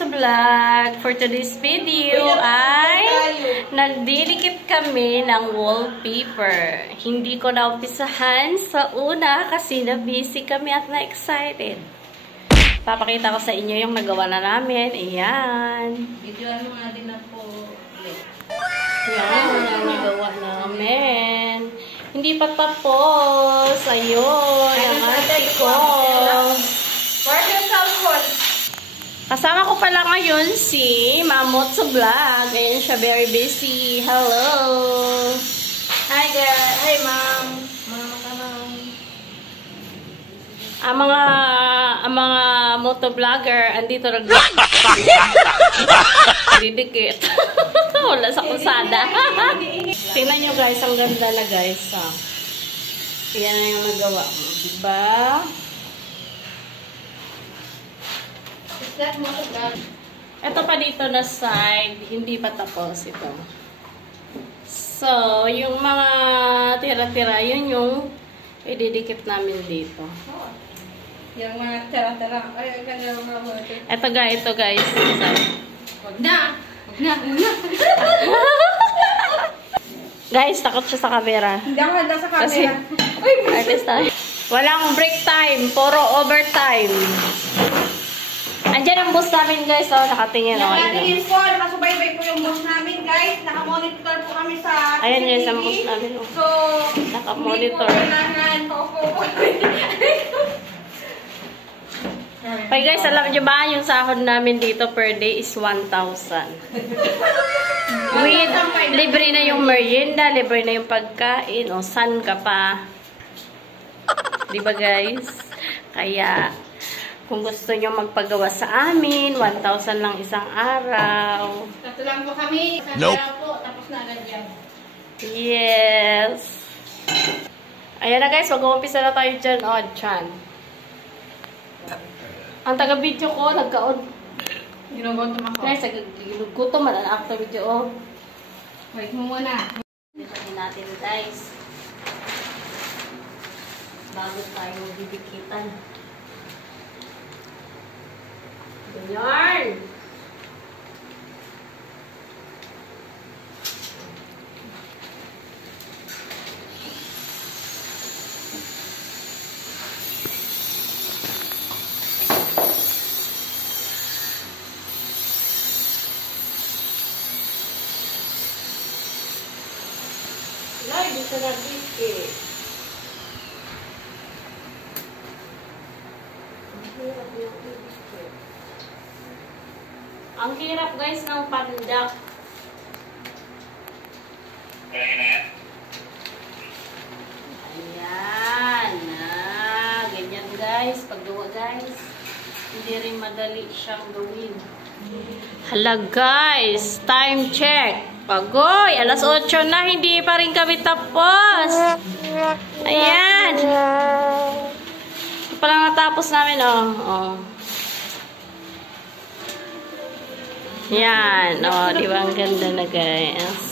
Motovlog. For today's video ay nagdidikit kami ng wallpaper. Hindi ko naumpisahan sa una kasi na-busy kami at na-excited. Papakita ko sa inyo yung nagawa na namin. Ayan. Videoan mo nga din ako. Ayan, ang nagawa namin. Hindi pa tapos. Ayun, ang ate ko. Kasama ko pala ngayon si Mamot sa vlog. Ayan siya, very busy. Hello! Hi guys! Hi ma'am! Ang mga motovlogger andito didikit. Wala sa kusada. Tingnan nyo guys, ang ganda na guys. Yan na yung nagawa mo. Diba? Ito pa dito na side, hindi pa tapos ito. So, yung mga tira-tira, yun yung ididikit namin dito. Yung mga tira-tira. Ay, kanya mga mga. Ito guys. Wag na! Wag na! Guys, takot siya sa camera. Hindi ako handa sa camera. Kasi, artist tayo. Walang break time, puro overtime. Andiyan ang boss namin guys, nakatingin. Nakatingin po, nakasubaybay po yung boss namin guys. Nakamonitor po kami sa ayan guys, ang boss namin. So, nakamonitor. Hindi po kailangan paupo po. Okay guys, alam nyo ba, yung sahod namin dito per day is 1,000. With, libre na yung merienda, libre na yung pagkain, o san ka pa. Diba guys? Kaya, kung gusto nyo magpagawa sa amin, 1,000 lang isang araw. Tato lang po kami. Nope. Po, tapos na agad yan. Yes. Ayan na guys, mag-uumpisa na tayo dyan. O, dyan. Ang taga-video ko, nagkaon. Ginugutom ako. Guys, naggutom man ang after video. Oh. Wait mo muna. Bisahin natin guys. Bago tayo bibikitan. Ganyan. Lai, bisa na biscuit. Ang hirap guys ng pandak. Ayan. Ganyan guys. Paggawa guys. Hindi rin madali siyang gawin. Hala guys. Time check. Pagoy. Alas 8 na. Hindi pa rin kami tapos. Ayan. Ito pa lang natapos namin. Oh. Yan. Di ba? Ang ganda na guys.